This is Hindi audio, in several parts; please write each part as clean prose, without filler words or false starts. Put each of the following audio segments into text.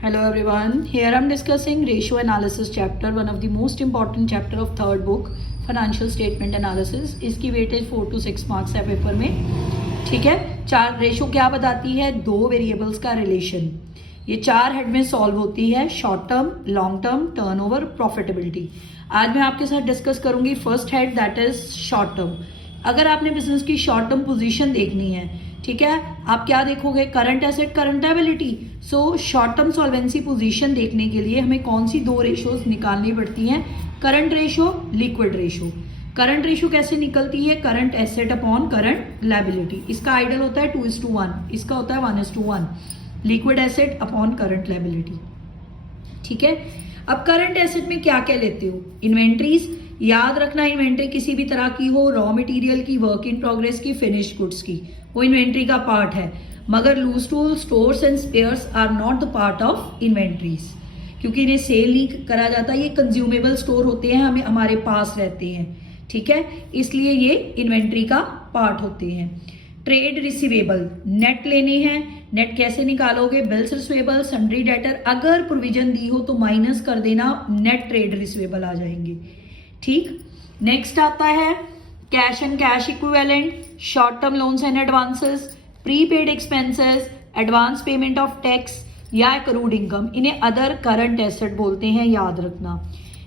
Hello everyone, here I'm discussing ratio analysis chapter, one of the most important chapter of third book, financial statement analysis. इसकी वेटेज 4 to 6 मार्क्स है पेपर में. ठीक है, चार रेशो क्या बताती है? दो वेरिएबल्स का रिलेशन. ये चार हेड में सॉल्व होती है. Short term, long term, turnover, profitability. आज मैं आपके साथ डिस्कस करूंगी first head, that is short term. अगर आपने बिजनेस की शॉर्ट टर्म पोजीशन देखनी है, ठीक है, आप क्या देखोगे? Current asset, current liability. So short term solvency position देखने के लिए हमें कौन सी दो रेशोज निकालनी पड़ती हैं? Current ratio, liquid ratio. Current ratio कैसे निकलती है? Current asset upon current liability. इसका आइडल होता है 2:1, इसका होता है 1:1. Liquid asset upon current liability. ठीक है, अब करंट एसेट में क्या क्या लेते हो? इन्वेंट्रीज. याद रखना, इन्वेंट्री किसी भी तरह की हो, रॉ मटेरियल की, वर्क इन प्रोग्रेस की, फिनिश्ड गुड्स की, वो इन्वेंट्री का पार्ट है. मगर loose tool, stores and spares are not the part of inventories, क्योंकि इन्हें सेल नहीं करा जाता. ये कंज्यूमेबल स्टोर होते हैं, हमें हमारे पास रहते हैं. ठीक है, इसलिए ये इन्वेंट्री का पार्ट होते हैं. ट्रेड रिसीवेबल, नेट लेने हैं. नेट कैसे निकालोगे? Bills receivable, sundry debtor. अगर प्रोविजन दी हो तो माइनस कर देना, नेट ट्रेड रिसीवेबल आ जाएंगे. ठीक, नेक्स्ट आता है cash and cash equivalent, short term loans and advances, prepaid expenses, advance payment of tax या एक्रूड इनकम. इन्हें अदर करंट एसेट बोलते हैं, याद रखना.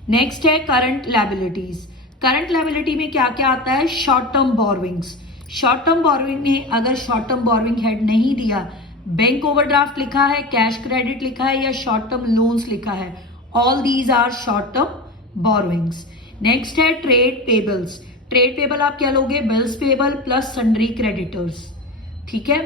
नेक्स्ट है करंट लायबिलिटीज. करंट लायबिलिटी में क्या क्या आता है? Short term borrowings. Short term borrowing में अगर शॉर्ट टर्म बोरोविंग हेड नहीं दिया, बैंक ओवरड्राफ्ट लिखा है, कैश क्रेडिट लिखा है या शॉर्ट टर्म लोन्स लिखा है, all these are short term borrowings. Next है ट्रेड पेबल्स. ट्रेड पेबल आप क्या लोगे? Bills payable plus sundry creditors. ठीक है,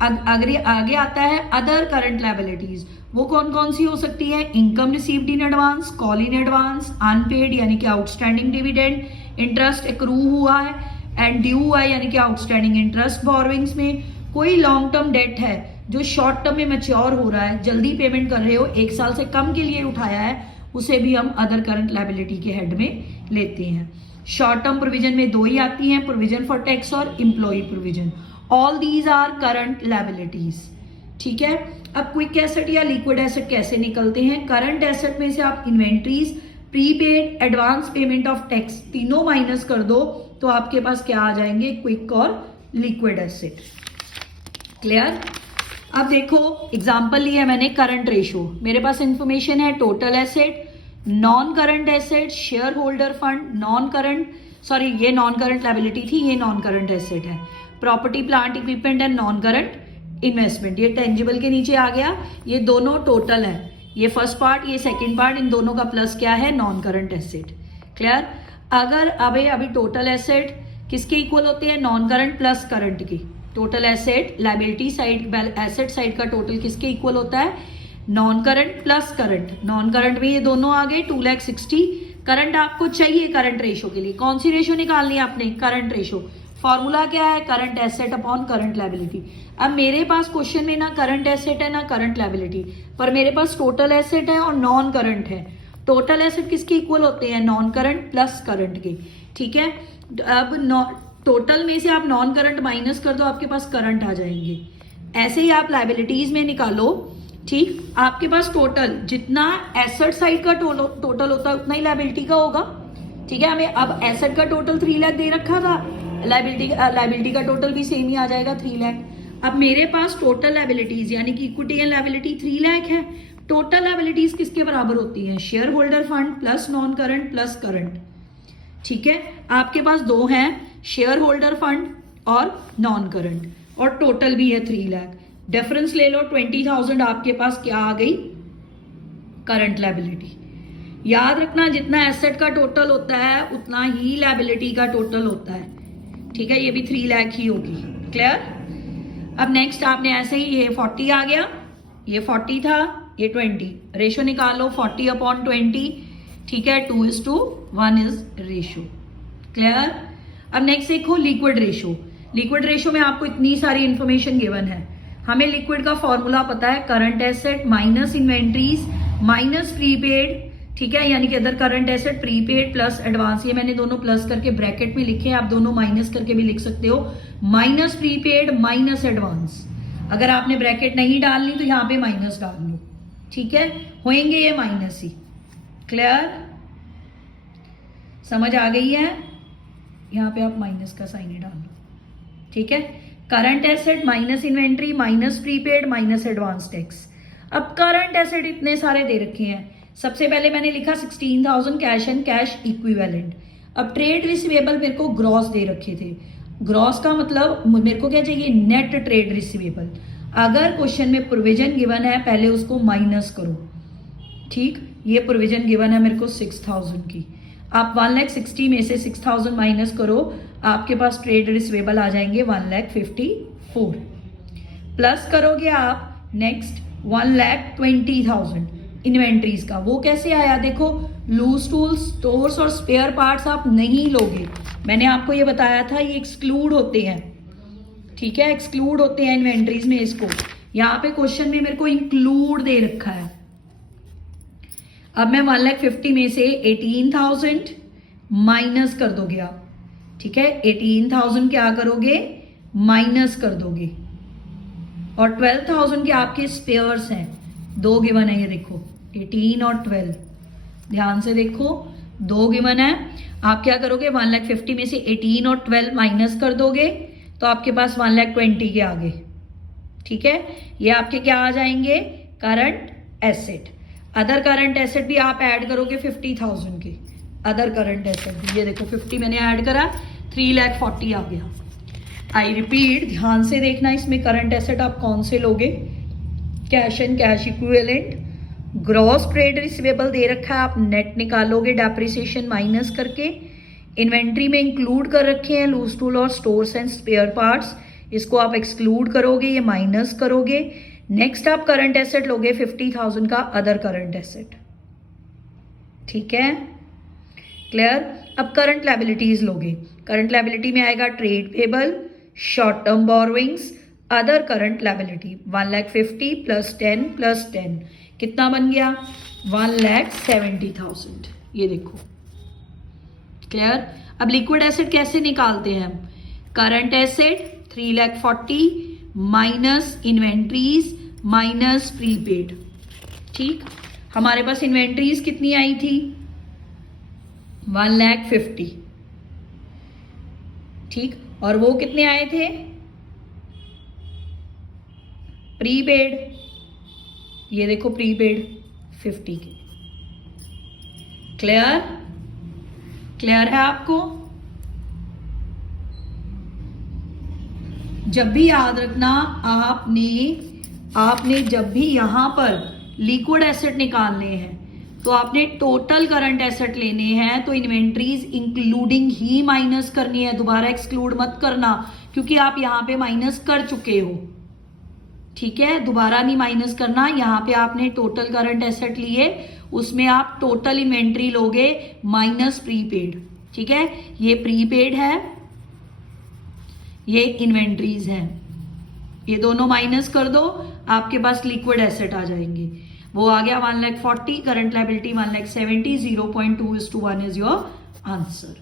आगे आता है अदर करंट लायबिलिटीज. वो कौन कौन सी हो सकती है? Income received in advance, call in advance, unpaid यानी कि आउटस्टैंडिंग डिविडेंड, इंटरेस्ट एक्रू हुआ है एंड ड्यू हुआ है यानी कि आउटस्टैंडिंग इंटरेस्ट बोरोविंग्स में. कोई लॉन्ग टर्म डेट है जो शॉर्ट टर्म में मैच्योर हो रहा है, जल्दी पेमेंट कर रहे हो, 1 साल से कम के लिए उठाया है, उसे भी हम अदर करंट लायबिलिटी के हेड में लेते हैं. शॉर्ट टर्म प्रोविजन में दो ही आती हैं, प्रोविजन फॉर टैक्स और employ provision. All these are current liabilities. ठीक है, अब क्विक एसेट या लिक्विड एसेट कैसे निकलते हैं? करंट एसेट में से आप inventories, prepaid, advance payment of tax तीनों माइनस कर दो तो आपके पास क्या आ जाएंगे? क्विक और लिक्विड एसेट. क्लियर? अब देखो, एग्जांपल लिया मैंने करंट रेशो. मेरे पास इंफॉर्मेशन है total asset, non current asset, share holder fund, non current, sorry ये नॉन करंट लायबिलिटी थी, ये नॉन करंट एसेट है. Property, plant, equipment and non current investment, ये टेंजिबल के नीचे आ गया. ये दोनों टोटल है, ये फर्स्ट पार्ट, ये सेकेंड पार्ट, इन दोनों का प्लस क्या है? Non current asset. क्लियर? अगर अभी टोटल एसेट किसके इक्वल होते हैं? नॉन करंट प्लस करंट के. Total asset, liability side, asset side का टोटल किसके इक्वल होता है? Non current plus current. Non current में ये दोनों आ गए 2,60,000. करंट आपको चाहिए करंट रेशो के लिए. कौन सी रेशो निकालनी है आपने? Current ratio. फॉर्मूला क्या है? Current asset upon current liability. अब मेरे पास क्वेश्चन में ना करंट एसेट है ना करंट लायबिलिटी, पर मेरे पास टोटल एसेट है और नॉन करंट है. टोटल एसेट किसके इक्वल होते हैं? नॉन करंट प्लस करंट के. ठीक है, अब टोटल में से आप नॉन करंट माइनस कर दो, आपके पास करंट आ जाएंगे. ऐसे ही आप लायबिलिटीज में निकालो. ठीक, आपके पास टोटल जितना एसेट साइड का टोटल होता है उतना ही लायबिलिटी का होगा. ठीक है, हमें अब एसेट का टोटल 3 लाख दे रखा था, लायबिलिटी का टोटल भी सेम ही आ जाएगा 3 लाख. अब मेरे पास टोटल लायबिलिटीज यानी कि इक्विटी एंड लायबिलिटी 3 लाख है. टोटल लायबिलिटीज किसके बराबर होती है? Share holder fund plus non current plus current. ठीक है, आपके पास दो हैं, शेयर होल्डर फंड और नॉन करंट, और टोटल भी है 3 लाख. डिफरेंस ले लो, 20,000 आपके पास क्या आ गई? Current liability. याद रखना, जितना एसेट का टोटल होता है उतना ही लायबिलिटी का टोटल होता है. ठीक है, ये भी 3 लाख ही होगी. क्लियर? अब नेक्स्ट आपने ऐसे ही, ये 40 आ गया, ये 40 था, ये 20. रेशो निकालो 40 अपॉन 20. ठीक है, 2:1 इज रेशो. क्लियर? अब नेक्स्ट देखो लिक्विड रेशो. लिक्विड रेशो में आपको इतनी सारी इंफॉर्मेशन गिवन है. हमें लिक्विड का फॉर्मूला पता है, current asset minus inventories minus prepaid. ठीक है, यानी कि other current asset, prepaid plus advance. ये मैंने दोनों प्लस करके ब्रैकेट में लिखे हैं, आप दोनों माइनस करके भी लिख सकते हो. Minus prepaid minus advance. अगर आपने ब्रैकेट नहीं डालनी तो यहाँ पे माइनस डाल लो. ठीक है, होंगे ये माइनस ही। क्लियर, समझ आ गई है? यहाँ पे आप माइनस का साइन ही डाल लो। ठीक है, current asset minus inventory minus prepaid minus advance tax. अब करंट एसेट इतने सारे दे रखे हैं। सबसे पहले मैंने लिखा 16,000 कैश एंड कैश इक्विवेलेंट। अब ट्रेड रिसीवेबल मेरे को ग्रॉस दे रखे थे। ग्रॉस का मतलब मेरे को क्या चाहिए, नेट ट्रेड रिसीवेबल। अगर क्वेश्चन में प्रोविजन गिवन है पहले उसको माइनस करो। ठीक, ये प्रोविजन गिवन है मेरे को 6,000 की। आप 1,60,000 में से 6,000 माइनस करो, आपके पास ट्रेड रिसीवेबल आ जाएंगे 1,54,000। प्लस करोगे आप नेक्स्ट 1,20,000 इन्वेंट्रीज का। वो कैसे आया देखो, लूज टूल्स, स्टोर्स और स्पेयर पार्ट्स आप नहीं लोगे। मैंने आपको ये बताया था ये एक्सक्लूड होते हैं। ठीक है, एक्सक्लूड होते हैं इन्वेंट्रीज में। इसको यहाँ पे क्वेश्चन में मेरे को इंक्लूड दे रखा है। अब मैं 1,50,000 में से 18,000 माइनस कर दोगे आप। ठीक है, 18,000 क्या करोगे, माइनस कर दोगे। और 12,000 के आपके स्पेयर्स हैं, दो गिवन है, ये देखो 18 और 12। ध्यान से देखो, दो गिवन है। आप क्या करोगे, 1,50,000 में से 18 और 12 माइनस कर दोगे तो आपके पास 1,20,000 के आगे। ठीक है, ये आपके क्या आ जाएंगे, current asset. Other current asset भी आप ऐड करोगे 50,000 के। अदर करंट एसेट भी, ये देखो 50 मैंने ऐड करा, 3,40,000 आ गया। आई रिपीट, ध्यान से देखना इसमें करंट एसेट आप कौन से लोगे। Cash and cash equivalent, gross trade receivable दे रखा है, आप नेट निकालोगे डेप्रिसिएशन माइनस करके। इन्वेंट्री में इंक्लूड कर रखे हैं लूज टूल और स्टोर्स एंड स्पेयर पार्ट्स, इसको आप एक्सक्लूड करोगे, ये माइनस करोगे। नेक्स्ट आप करंट एसेट लोगे 50,000 का, अदर करंट एसेट। ठीक है, क्लियर। अब करंट लायबिलिटीज लोगे। करंट लायबिलिटी में आएगा trade payable, short term borrowings, other current liability. 1,50,000 plus 10 plus 10 कितना बन गया, 1,70,000। ये देखो, क्लियर। अब लिक्विड एसेट कैसे निकालते हैं हम, current asset 3,40,000 minus inventories minus prepaid. ठीक, हमारे पास इन्वेंट्रीज कितनी आई थी, 1,50,000। ठीक, और वो कितने आए थे, प्रीपेड, ये देखो प्रीपेड 50 के। क्लियर, क्लियर है आपको। जब भी याद रखना, आपने जब भी यहां पर लिक्विड एसेट निकालने हैं तो आपने टोटल करंट एसेट लेने हैं, तो इन्वेंट्रीज इंक्लूडिंग ही माइनस करनी है, दोबारा एक्सक्लूड मत करना, क्योंकि आप यहां पे माइनस कर चुके हो। ठीक है, दोबारा नहीं माइनस करना। यहां पे आपने टोटल करंट एसेट लिए, उसमें आप टोटल इन्वेंट्री लोगे माइनस प्रीपेड। ठीक है, ये प्रीपेड है, ये इन्वेंट्रीज है, ये दोनों माइनस कर दो, आपके पास लिक्विड एसेट आ जाएंगे। वो आ गया 1,40,000, current liability 1,70,000, 0.2:1 is your answer.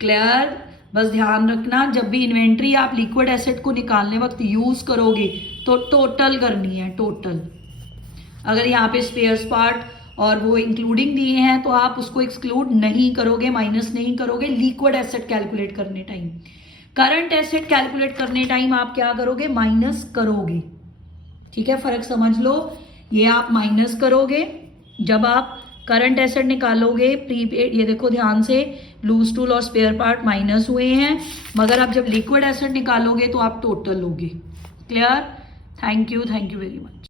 Clear. बस ध्यान रखना, जब भी इन्वेंट्री आप लिक्विड एसेट को निकालने वक्त यूज करोगे तो टोटल करनी है, टोटल। अगर यहाँ पे स्पेयर्स पार्ट और वो इंक्लूडिंग दिए हैं तो आप उसको एक्सक्लूड नहीं करोगे, माइनस नहीं करोगे लिक्विड एसेट कैलकुलेट करने टाइम। करंट एसेट कैलकुलेट करने टाइम आप क्या करोगे, माइनस करोगे। ठीक है, फर्क समझ लो। ये आप माइनस करोगे जब आप करंट एसेट निकालोगे, प्रीपेड, ये देखो ध्यान से, लूज टूल और स्पेयर पार्ट माइनस हुए हैं, मगर आप जब लिक्विड एसेट निकालोगे तो आप टोटल लोगे। Clear. Thank you very much.